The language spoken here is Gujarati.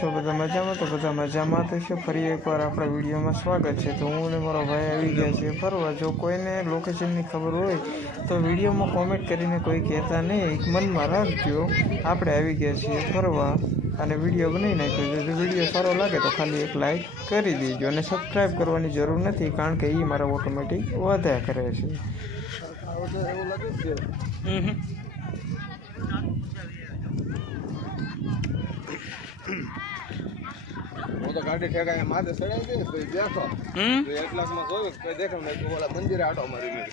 છો બધા મજામાં? તો બધા મજામાં તો છે। ફરી એકવાર આપણા વિડીયોમાં સ્વાગત છે। તો હું અને મારો ભાઈ આવી ગયા છે ફરવા। જો કોઈને લોકેશનની ખબર હોય તો વિડીયોમાં કોમેન્ટ કરીને કોઈ કહેતા નહીં, એક મનમાં રાખજો। આપણે આવી ગયા છીએ ફરવા અને વિડીયો બનાવી નાખ્યો છે। જો વિડીયો સારો લાગે તો ખાલી એક લાઈક કરી દેજો અને સબસ્ક્રાઈબ કરવાની જરૂર નથી, કારણ કે એ મારા ઓટોમેટિક વધ્યા કરે છે। હું તો ગાડી ઠેકાય માથે ચડાવી દે પછી બેઠો 1 લાખમાં જોયું કોઈ દેખાવ નહીં, ઓલા મંદિરે આટો મારી ગયો।